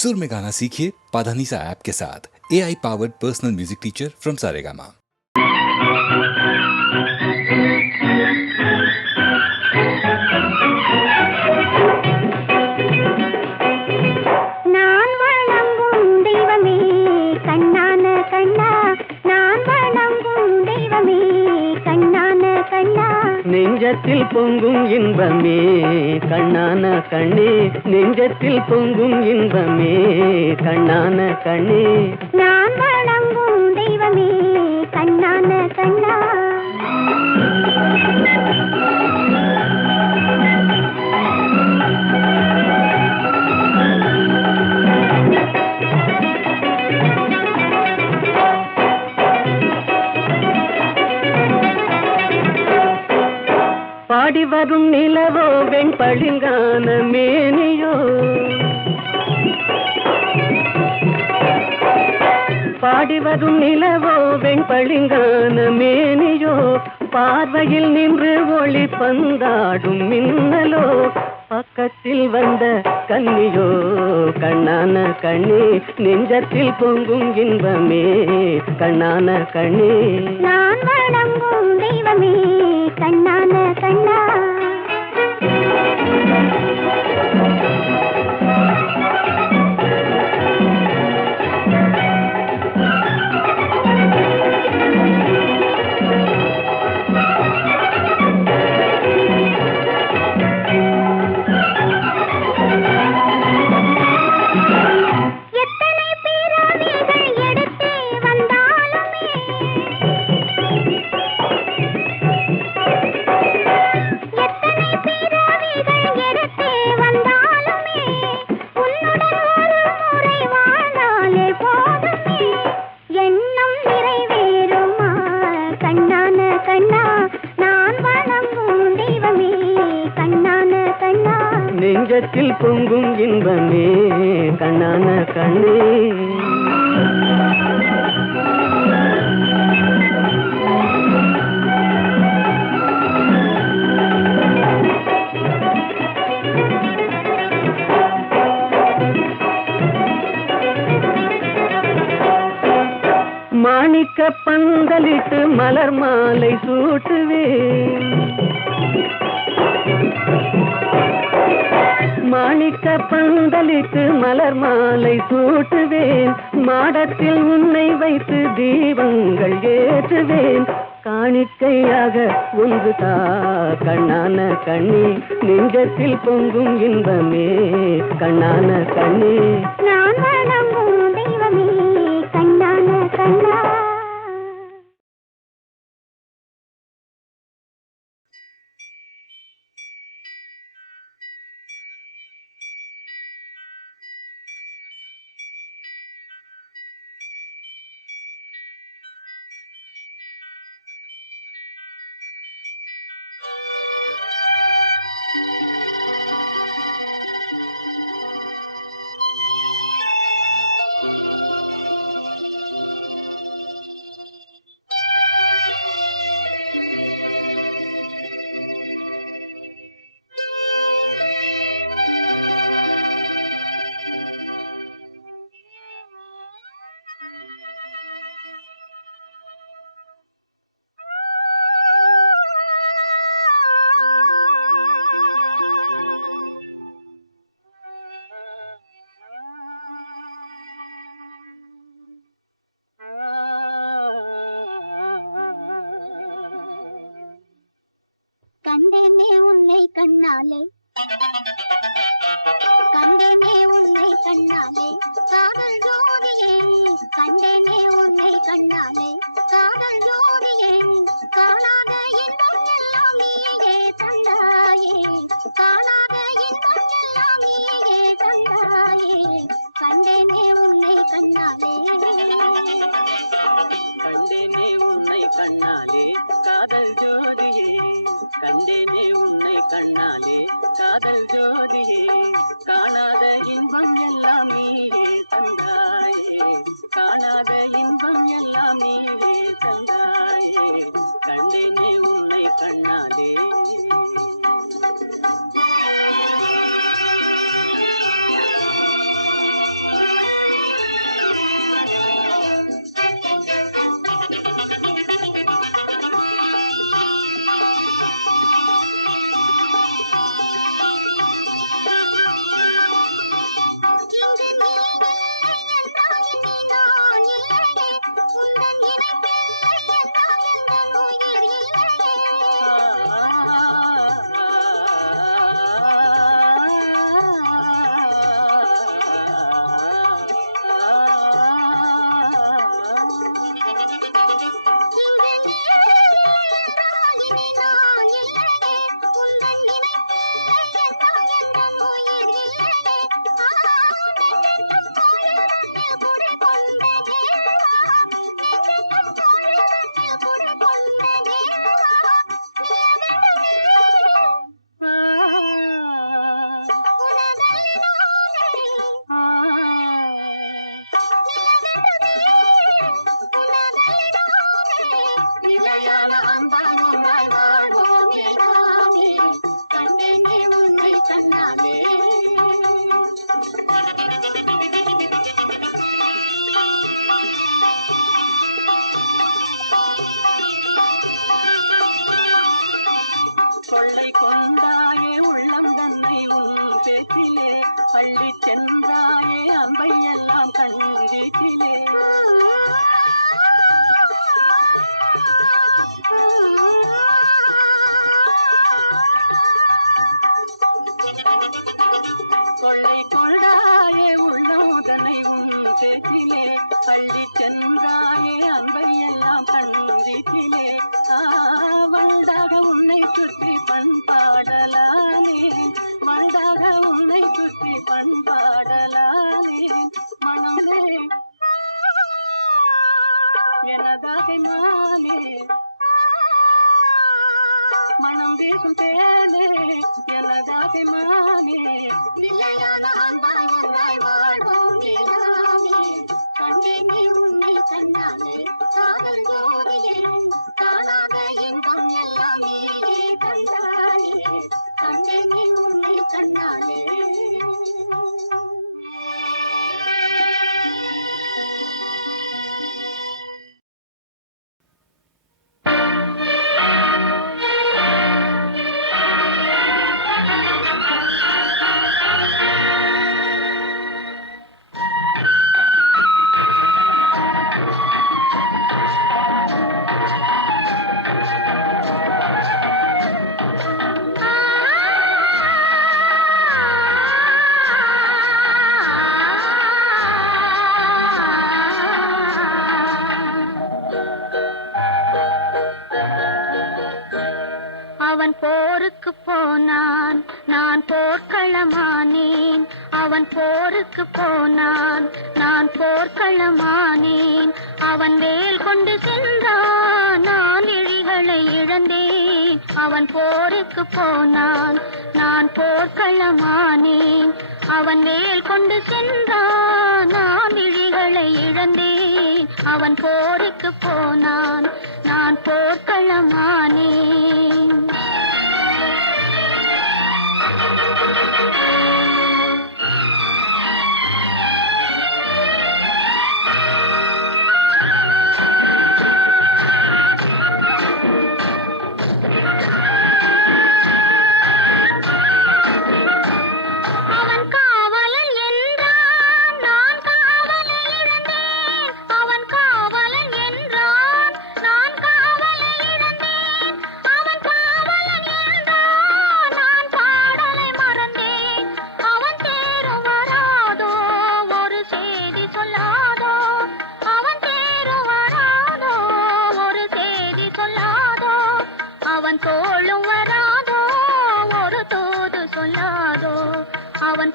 सुर में गाना सीखिए पाधानीसा ऐप के साथ। AI powered personal music teacher from Saregama. நெஞ்சத்தில் பொங்கும் இன்பமே கண்ணான கண்ணே, நெஞ்சத்தில் பொங்கும் இன்பமே கண்ணான கண்ணே, நான் வணங்கும் தெய்வமே கண்ணான கண்ணா. பாடி வரும் நிலவோ வெண்பளிங்கான மேனியோ, பாடி வரும் நிலவோ வெண்பளிங்கான மேனியோ, பார்வையில் நின்று ஒளி பந்தாடும் மின்னலோ, பக்கத்தில் வந்த கன்னியோ கண்ணான கண்ணே, நெஞ்சத்தில் பொங்கும் இன்பமே கண்ணான கண்ணே, நான் வணங்கும் தெய்வமே கண்ணான கண்ணா. நெஞ்சத்தில் பொங்கும் இன்பமே கண்ணான கண்ணே. மாணிக்க பந்தலிட்டு மலர் மாலை சூட்டுவேன், மாணிக்க பந்தலிட்டு மலர் மாலை சூட்டுவேன், மாடத்தில் உன்னை வைத்து தீபங்கள் ஏற்றுவேன், காணிக்கையாக ஒன்று தா கண்ணான கண்ணே, நெஞ்சத்தில் பொங்கும் இன்பமே கண்ணான கண்ணே, நான் வணங்கும் தெய்வமே கண்ணான கண்ணா. கண்டேனே உன்னை கண்ணாலே, கண்டேனே உன்னை கண்ணாலே காதல் ஜோதியே, கண்டேனே உன்னை கண்ணாலே காதல் ஜோதியே, காணாத இன்பம் எல்லாம் நீயே தந்தாயே, காணாத இன்பம் எல்லாம் நீயே தந்தாயே, கண்டேனே உன்னை கண்ணாலே, கண்டேனே உன்னை கண்ணாலே காதல் ஜோதியே, கண்டேனே உன்னை கண்ணாலே காதல் ஜோதியே, காணாத இன்பம் எல்லாம் நீயே தந்தாயே, காணாத இன்பம் எல்லாம் நீயே தந்தாயே, கண்டேனே உன்னை கண்ணாலே. வீட்டிலே கொள்ளை கொண்டாயே உள்ளோதனை உன் பேச்சிலே அள்ளி சென்றாயே அன்பை எல்லாம் கண்டித்திலே வண்டாக உன்னை சுற்றி பண்பாடலானே வண்டாக உன்னை சுற்றி பண்பாடலானே மனமே எனதாகை மானே மனம் வீசும் தேனே எனதாகை மானே நிலையான அன்பாய் ஒன்றாய் வாழ்வோம் நீதானே கண்டேனே உன்னை கண்ணாலே காதல் ஜோதியே காணாத இன்பம் எல்லாம் நீயே தந்தானே கண்டேனே உன்னை கண்ணாலே அவன் போருக்கு போனான் நான் போர்க்களமானேன் அவன் போருக்கு போனான் நான் போர்க்களமானேன் அவன் வேல் கொண்டு சென்றான் நான் விழிகளை இழந்தேன் அவன் போருக்கு போனான் நான் போர்க்களமானேன் அவன் வேல் கொண்டு சென்றான் நான் விழிகளை இழந்தேன் அவன் போருக்கு போனான் நான் போர்க்களமானேன்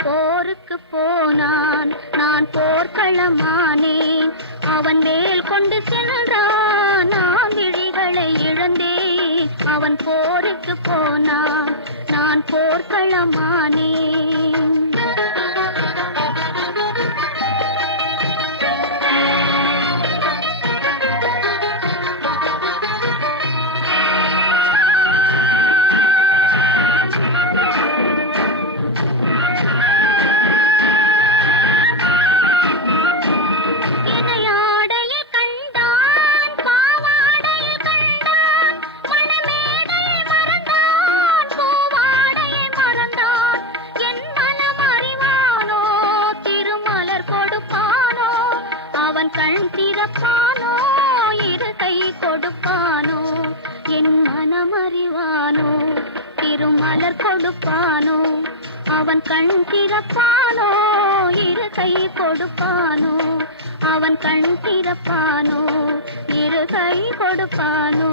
போருக்கு போனான் நான் போர்க்களமானேன் அவன் வேல் கொண்டு சென்றான் நான் விழிகளை இழந்தேன் அவன் போருக்கு போனான் நான் போர்க்களமானேன் கண் திறப்பானோ இரு கை கொடுப்பானோ என் மனம் அறிவானோ திருமலர் கொடுப்பானோ அவன் கண் திறப்பானோ இரு கை கொடுப்பானோ அவன் கண் திறப்பானோ இரு கை கொடுப்பானோ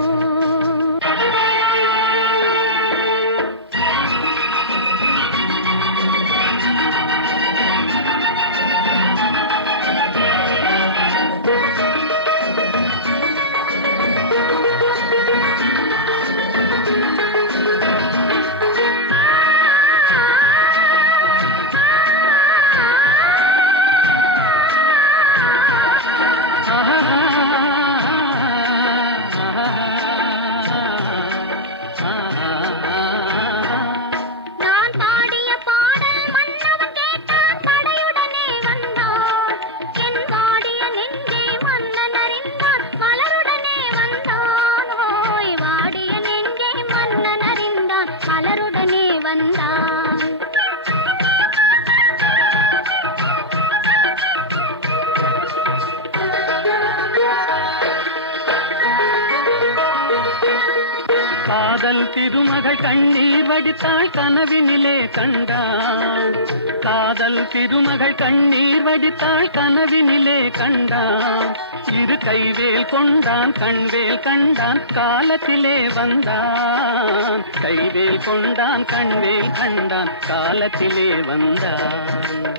காதல் திருமகள் கண்ணீர் வடித்தாள் கனவினிலே கண்டான். காதல் திருமகள் கண்ணீர் வடித்தாள் கனவினிலே கண்டான். இரு கைவேல் கொண்டான் கண்வேல் கண்டான் காலத்திலே வந்தான். கைவேல் கொண்டான் கண்வேல் கண்டான் காலத்திலே வந்தான்.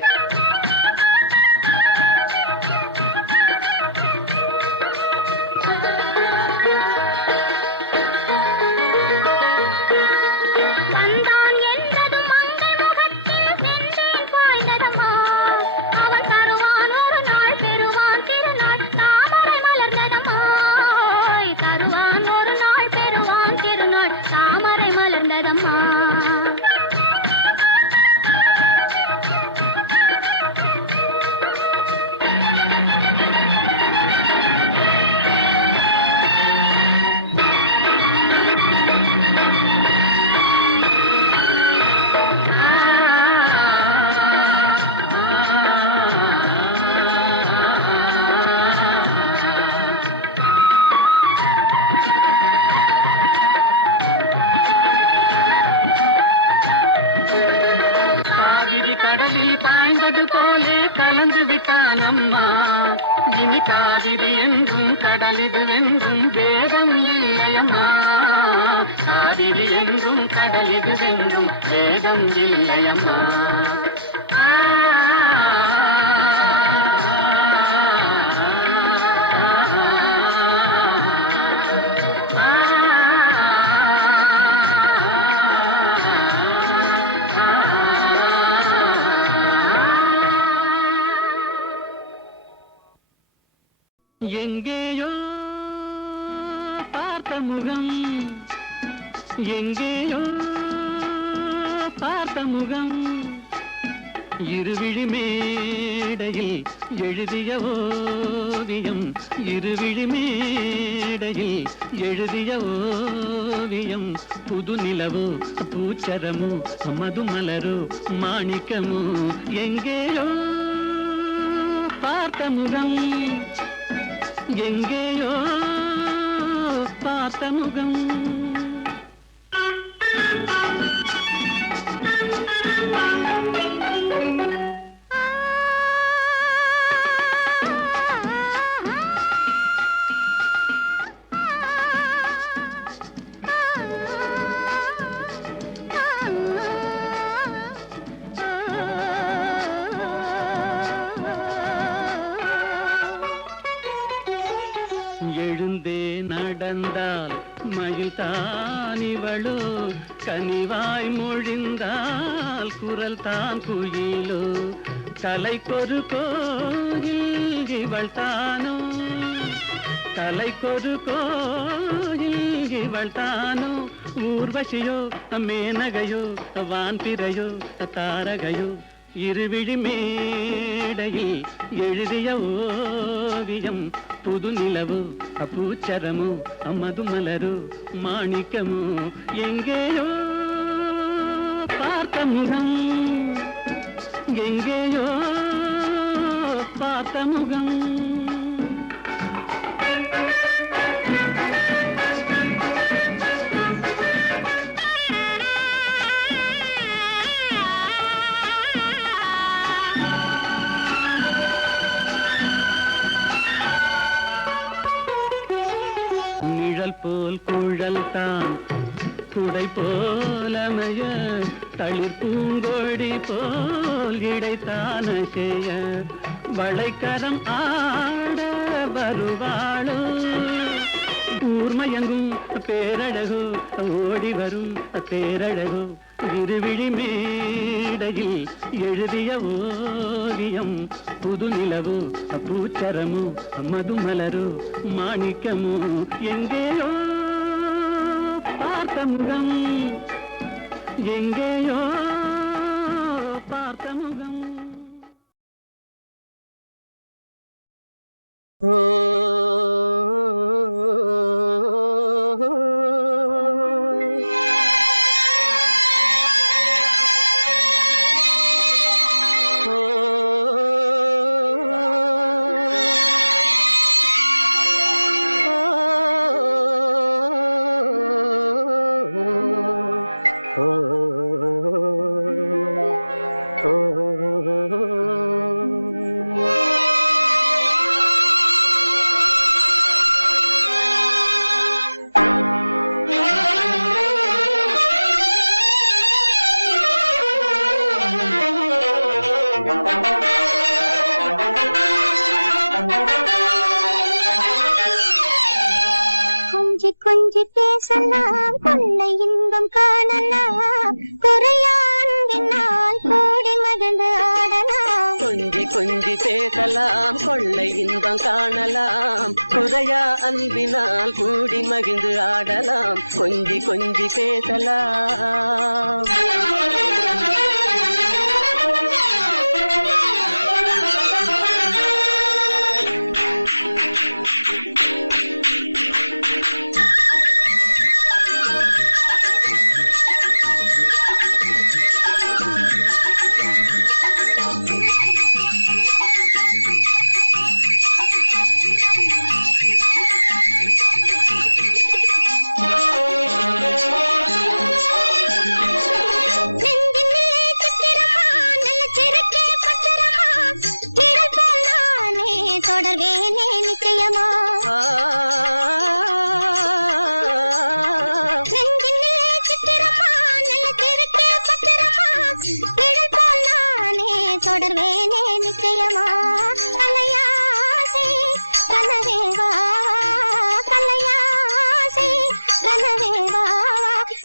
கடலில் பாய்ந்தது போலே கலந்து விட்டான் அம்மா. இனி காவிரி என்றும் கடலிது வென்றும் வேதம் இல்லையம்மா. காவிரி என்றும் கடலிது வென்றும் வேதம் இல்லையம்மா. எங்கேயோ பார்த்த முகம், எங்கேயோ பார்த்த முகம், இருவிழி மேடையில் எழுதிய ஓவியம், இருவிழி மேடையில் எழுதிய ஓவியம். புது நிலவோ பூச்சரமோ மதுமலரோ மாணிக்கமோ, எங்கேயோ பார்த்த முகம், எங்கேயோ பார்த்த முகம். எழுந்தே நடந்தால் மயில் தான் இவளோ, கனிவாய் மொழிந்தால் குரல் தான் குயிலோ. கலைக்கொரு கோயில் இவள் தானோ, கலைக்கொரு கோயில் இவள் தானோ. ஊர்வசியோ மேனகையோ வான்பிறையோ தாரகையோ, இருவிழி மேடையில் எழுதிய ஓவியம். புது நிலவோ பூச்சரமோ மதுமலரோ மாணிக்கமோ, எங்கேயோ பார்த்த முகம், எங்கேயோ பார்த்த முகம். நிழல் போல் குழல் தான் குடை போலமைய, தளிர் பூங்கொடி போல் இடைத்தான செய்ய. வளைக்கரம் ஆட வருவாளோ, ஊர்மயங்கும் பேரழகோ ஓடி வரும் பேரழகோ. இருவிழி மேடையில் எழுதிய ஓவியம். புது நிலவோ பூச்சரமோ மதுமலரோ மாணிக்கமோ, எங்கேயோ பார்த்த முகம், எங்கேயோ பார்த்த முகம். கொஞ்சி பேசலாம் கொள்ளை இன்பம் காணலாம் குறையாண்டினால் கூடி மகிழ்ந்து ஆடலாம் கொஞ்சி கொஞ்சி பேசலாம் கொள்ளை இன்பம் காணலாம் குறையா அன்பினால் கூடி மகிழ்ந்து ஆடலாம் கொஞ்சி கொஞ்சி பேசலாம் தொடர்வேனே நிச்சயமா தொடர்வேனே நிச்சயமா கலையாசை கனவேவா கலையாசை கனவேவா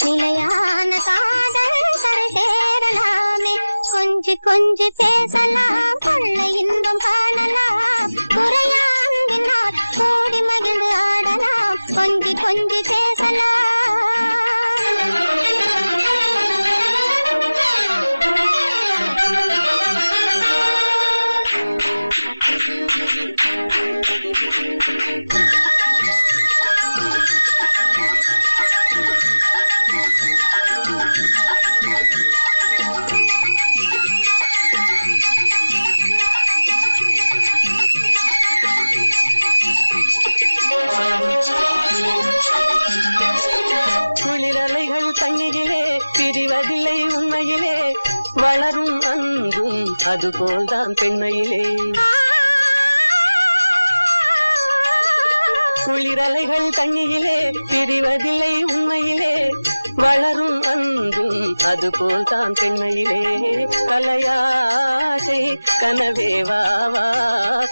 நிலையான காதல் கரை சேரலாமே கொஞ்சி கொஞ்சி பேசலாம் கொள்ளை இன்பம் காணலாம் குறையாண்டினால் கூடி மகிழ்ந்து ஆடலாம் கொஞ்சி கொஞ்சி பேசலாம் குளிரலைகள் தண்ணியிலே பிரிவதில்லை உண்மையிலே வளரும் அன்பும் அதுபோல்தான் பெண்மையிலே குளிரலைகள் தண்ணியிலே பிரிவதில்லை உண்மையிலே வளரும் அன்பும் அதுபோல்தான் பெண்மையிலே கலையாசை கனவே வாவா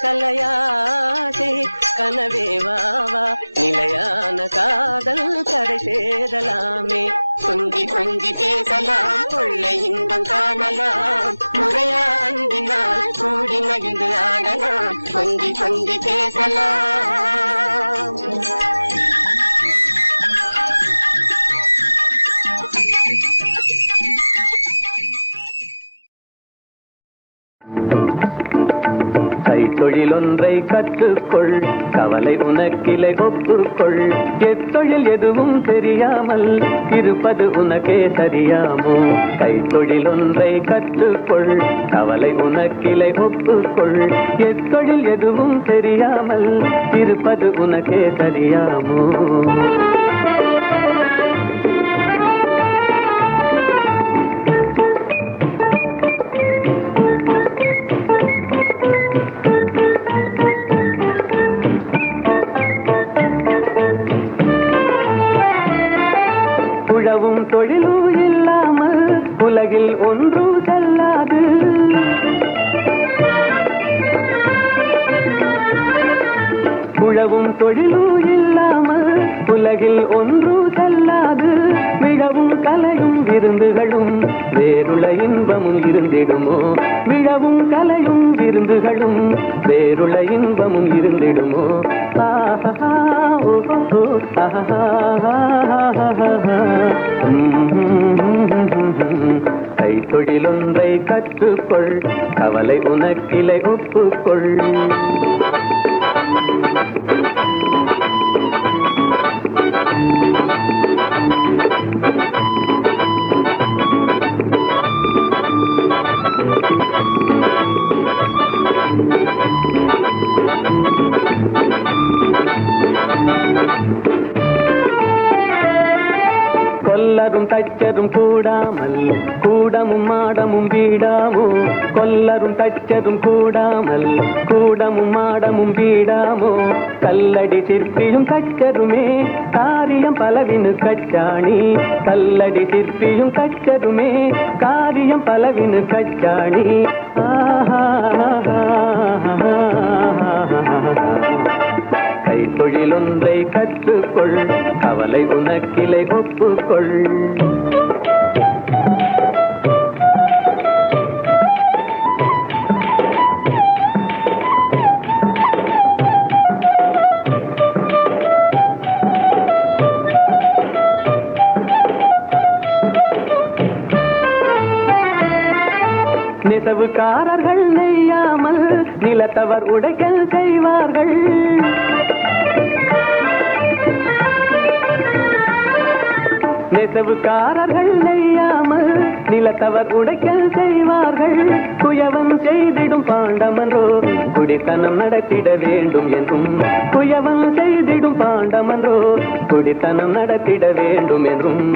கலையாசை கனவே வாவா நிலையான காதல் கரை சேரலாமே கொஞ்சி கொஞ்சி பேசலாம் கொள்ளை இன்பம் காணலாம் முறையா அன்பினால் கூடி மகிழ்ந்து ஆடலாம் கொஞ்சி கொஞ்சி பேசலாம் கைத்தொழிலொன்றை கற்றுக்கொள் கவலை உனக்கிலை ஒப்புக்கொள் எத்தொழில் எதுவும் தெரியாமல் இருப்பது உனக்கே சரியாமோ கைத்தொழிலொன்றை கற்றுக்கொள் கவலை உனக்கிலை ஒப்புக்கொள் எத்தொழில் எதுவும் தெரியாமல் இருப்பது உனக்கே சரியாமோ உழவும் தொழிலும் இல்லாமல் உலகில் ஒன்று செல்லாது உழவும் தொழிலும் இல்லாமல் உலகில் ஒன்று செல்லாது விழவும் கலையும் விருந்துகளும் வேறுள இன்பமும் இருந்திடுமோ விழவும் கலையும் விருந்துகளும் வேறுள இன்பமும் இருந்திடுமோ ஆஹா ஓஹோ ஆஹா கைத்தொழிலொன்றை கற்றுக்கொள் கவலை உனக்கிலை ஒப்புக்கொள் கொல்லரும் தச்சரும் கூடாமல் கூடமும் மாடமும் வீடாமோ கொல்லரும் தச்சரும் கூடாமல் கூடமும் மாடமும் வீடாமோ கல்லடி சிற்பியும் தச்சருமே காரியம் பலவினு கச்சாணி கல்லடி சிற்பியும் தச்சருமே காரியம் பலவினு கச்சாணி கைத்தொழிலொன்றை கற்றுக்கொள் கவலை உனக்கிலை ஒப்புக்கொள். நெசவுக்காரர்கள் நெய்யாமல் நிலத்தவர் உடைக்கல் செய்வார்கள். நெசவுக்காரர்கள் நெய்யாமல் நிலத்தவர் உடைக்கல் செய்வார்கள். குயவன் செய்திடும் பாண்டமன்றோ குடித்தனம் நடத்திட வேண்டும் என்றும். குயவன் செய்திடும் பாண்டமன்றோ குடித்தனம் நடத்திட வேண்டும் என்றும்.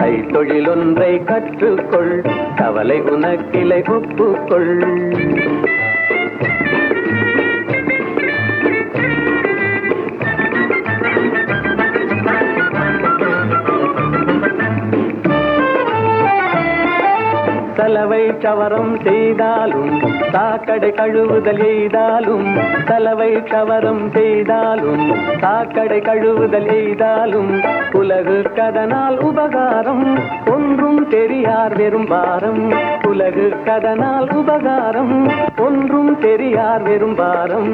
கைத்தொழில் ஒன்றை கற்றுக்கொள், கவலை உனக்கிலை ஒப்புக்கொள். சலவை சவரம் செய்தாலும் சாக்கடை கழுவுதல் எய்தாலும். சலவை சவரம் செய்தாலும் சாக்கடை கழுவுதல் எய்தாலும் உலகு கதனால் உபகாரம் ஒன்றும் தெரியார் வெறும் பாரம். உலகு கதனால் உபகாரம் ஒன்றும் தெரியார் வெறும் பாரம்.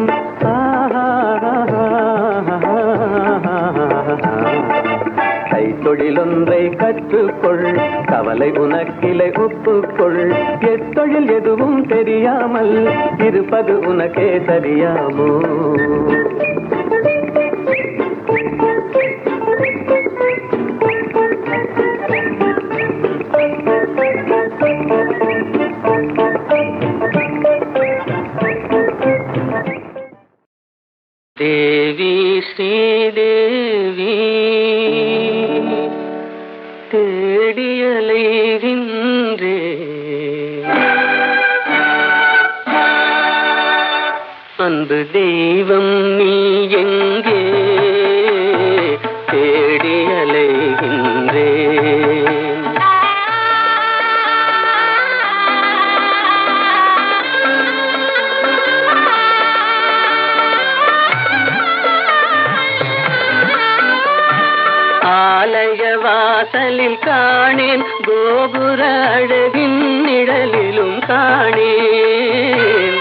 கைத்தொழில் ஒன்றை கற்றுக்கொள், கவலை உனக்கிலை ஒப்புக்கொள். எத்தொழில் எதுவும் தெரியாமல் இருப்பது உனக்கே சரியாமோ? தேவி ஸ்ரீதேவி தேடியலைகின்றே, அன்பு தெய்வம் நீ எங்கே தேடியலைகின்றே. ஆலய வாசலில் காணேன், கோபுர அழகின் நிழலிலும் காணேன்.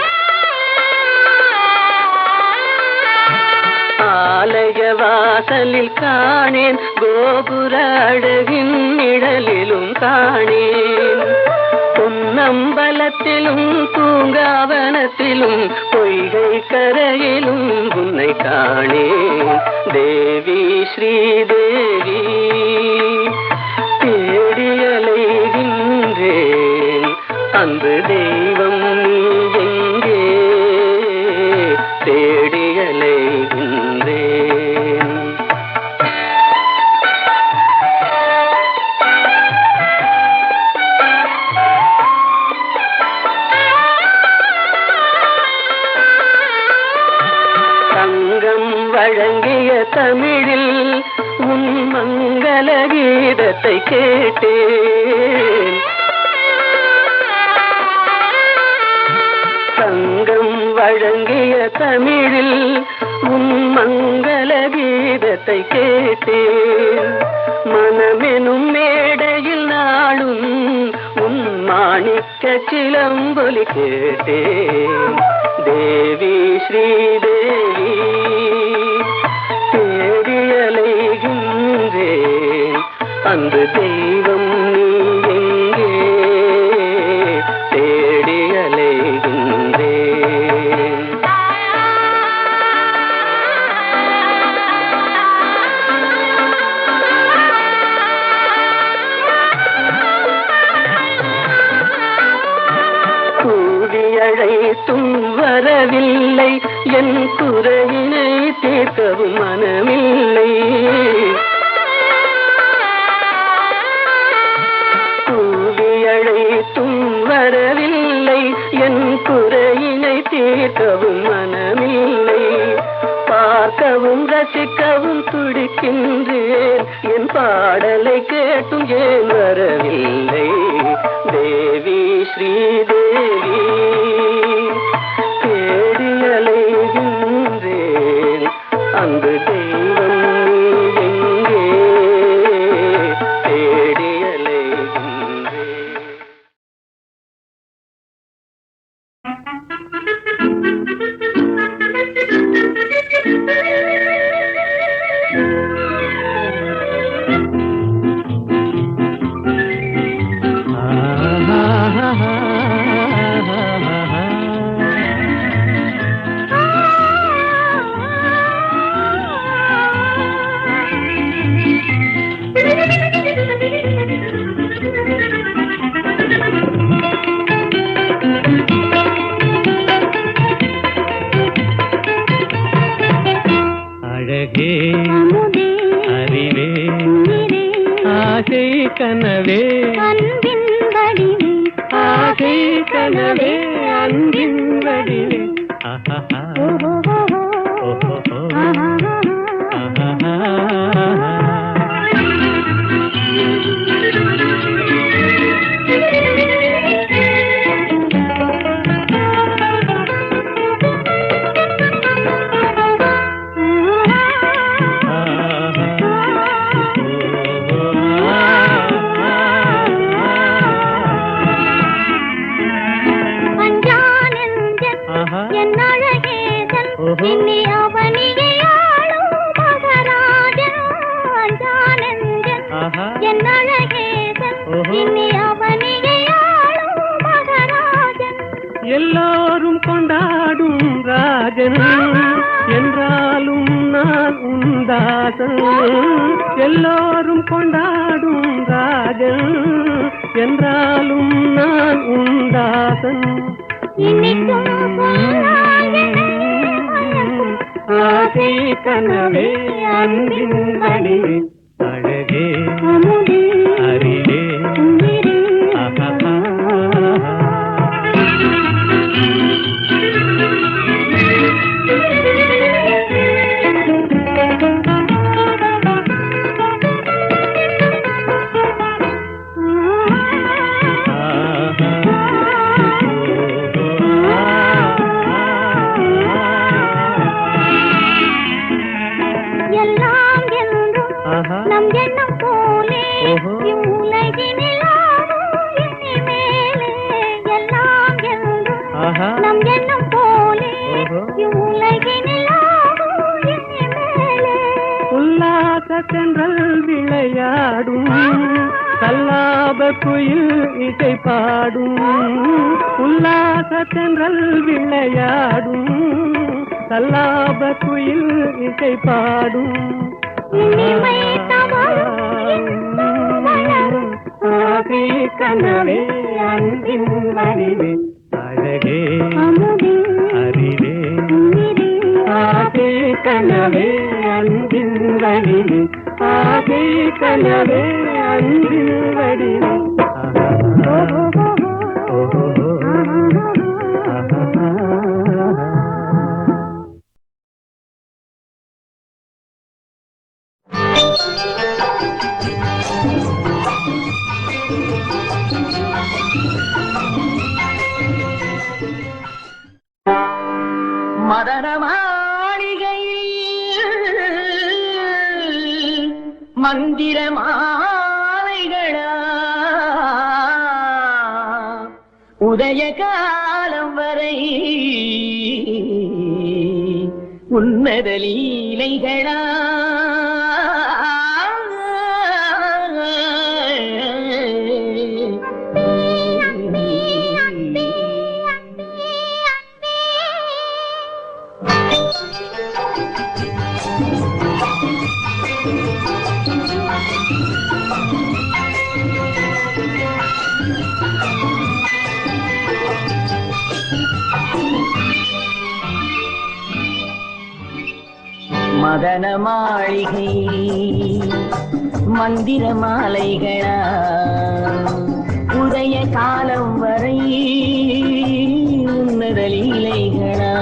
ஆலய வாசலில் காணேன், கோபுர அழகின் நிழலிலும் காணேன். பொன்னம்பலத்திலும் பூங்காவனத்திலும் பொய்கை கரையிலும் உன்னை காணேன். தேவி ஸ்ரீதேவி தேடியலைகின்றேன், அன்பு தெய்வம் நீ எங்கே தேடியலைகின்றேன். தங்கம் வழங்கிய தமிழில் உன் மங்கள கீதத்தை கேட்டேன். தங்கம் வழங்கிய தமிழில் உன் மங்கள கீதத்தை கேட்டேன். மனமெனும் மேடையில் நாளும் உன் மாணிக்க சிலம்பொலி கேட்டேன். தேவி ஸ்ரீதேவி தேடியலைகின்றேன், அன்பு தெய்வம் நீ எங்கே தேடியலைகின்றேன். கூடியழைத்தும் வரவில்லை, என் குறையினை தீர்க்கவும் மனமில்லை. கூடியழைத்தும் வரவில்லை, என் குறையினை தீர்க்கவும் மனமில்லை. பார்க்கவும் ரசிக்கவும் துடிக்கின்றேன், என் பாடலை கேட்டும் ஏன் வரவில்லை. தேவி ஸ்ரீதேவி கனவே அன்பின் வடிவே ஆசை கனவே அன்பின் வடிவே என் அழகேதன் இன்னி அவனியை ஆளும் மகராஜன் அஞ்சானந்தன் என் அழகேதன் இன்னி அவனியை ஆளும் மகராஜன் எல்லோரும் கொண்டாடும் ராஜன் என்றாலும் நான் உந்தாசன் எல்லோரும் கொண்டாடும் ராஜன் என்றாலும் நான் உந்தாசன் ஆசை கனவே அன்பின் வடிவே அழகே அறிவே நம் எண்ணம் போலே இவ்வுலகினில் ஆடும் இனிமேலே எல்லாம் என்றும் நம் எண்ணம் போலே இவ்வுலகினில் ஆடும் இனிமேலே உல்லாச தென்றல் விளையாடும் கல்லாப குயில் இசை பாடும் உல்லாச தென்றல் விளையாடும் கல்லாப குயில் இசை பாடும் இனிமை தவழும் ஆசை கனவே அன்பின் வடிவே அழகே அறிவே ஆசை கனவே அன்பின் வடிவே ஆசை கனவே அன்பின் வடிவே மதன மாளிகையில் மந்திர மாலைகளா உதய காலம் வரை உன்னத லீலைகளா மதன மாளிகை மந்திர மாலைகளா உதய காலம் வரை உன்னத லீலைகளா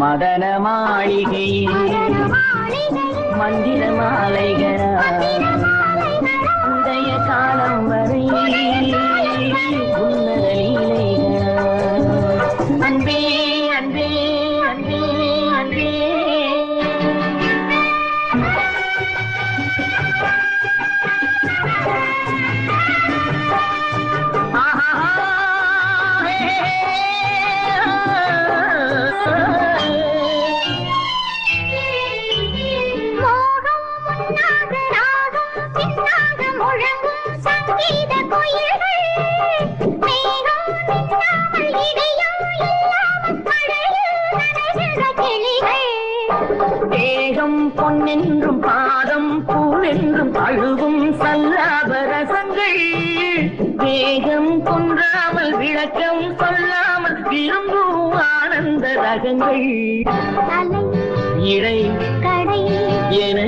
மதன மாளிகையில் மந்திர மாலைகளா உதய காலம் வரை உன்னத லீலைகளா அன்பே அன்பே அன்பே அன்பே தேகம் பொன்னென்றும் பாதம் பூவென்றும் அழுகும் சல்லாபரசங்கள் வேகம் கொன்றாமல் விளக்கம் சொல்லாமல் விரும்பும் ஆனந்த ரகங்கள் இடை கடை என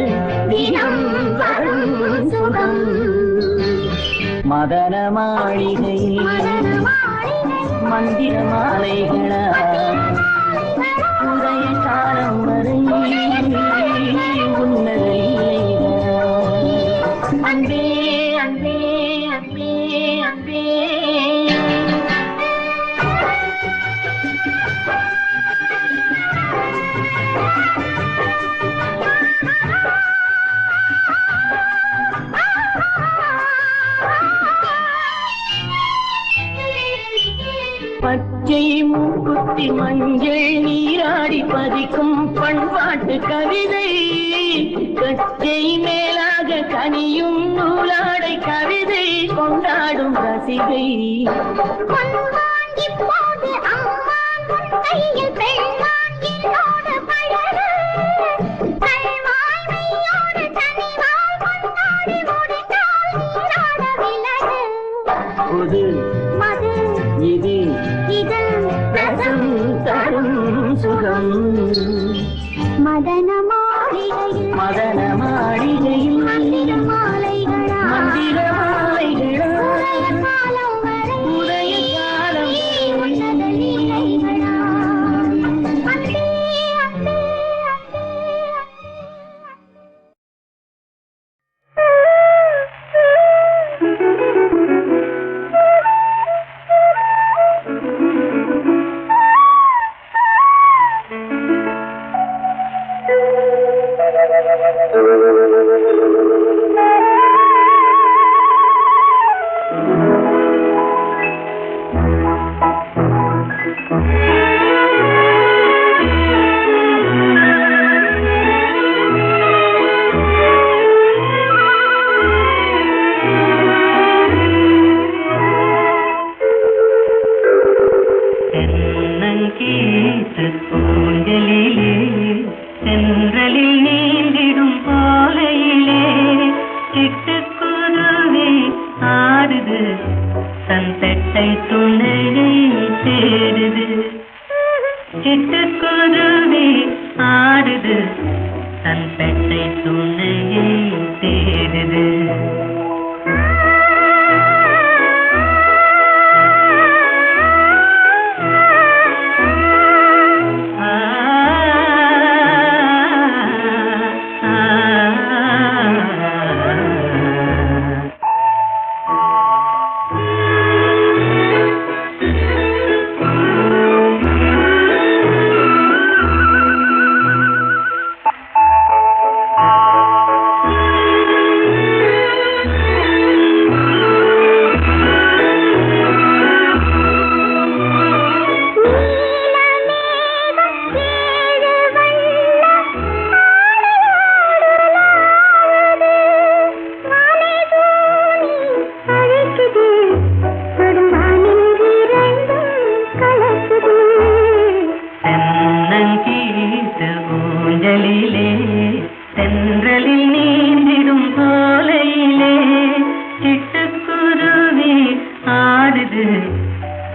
தினம் வரும் சுகம் மதன மாளிகையில் மந்திர மாலைகளா உதய காலம் வரை உன்னத லீலைகளா அன்பே அன்பே அன்பே அன்பே பச்சை மூக்குத்தி மஞ்சள் நீராடி பதிக்கும் பண்பாட்டு கவிதை கச்சை மேலாக கனியும் நூலாடை கவிதை கொண்டாடும் ரசிகை இப்போது அம்மா உன் கையில் பெண்மாங்கினோடு பழகு கல்வாய்மையோடு தனிவாய் கொண்டாடி முடித்தால் நீராட விலகு புது மது இது இது ரசம் தரும் சுகம் மதன மாளிகையில் மதன மாளிகையில் மந்திர மாலைகளா மந்திர மாலைகளா உதய காலம் வரை உதய காலம் உன்னத லீலைகளா அன்பே அன்பே தென்னங்கீற்று பூஞ்சலிலே சென்றலில் நீந்திடும் பாலையிலே சிட்டுக்குருவி ஆடுது தன் பெட்டை துணையை தேடுது சிட்டுக்குருவி ஆடுது தன் பெட்டை துணையை தேடுது தென்னங்கீற்று ஊஞ்சலிலே தென்றலில் நீந்திடும் சோலையிலே சிட்டுக்குருவி ஆடுது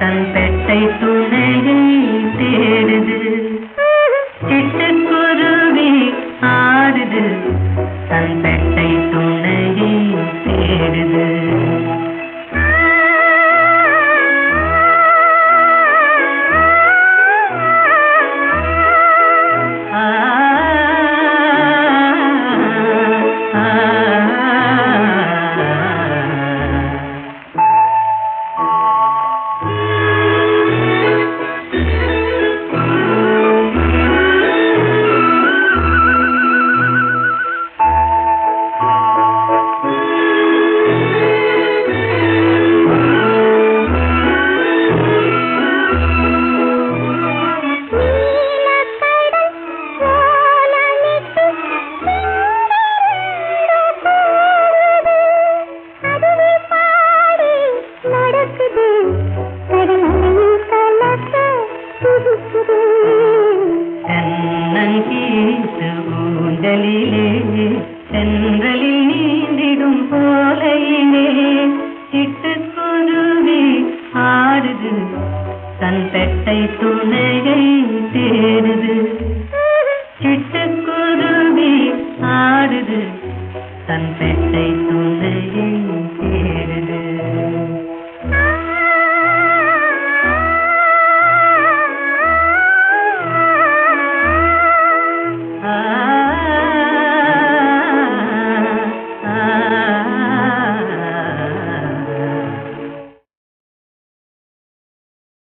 தன் பெட்டை துணையை தேடுது சிட்டுக்குருவி ஆடுது தன்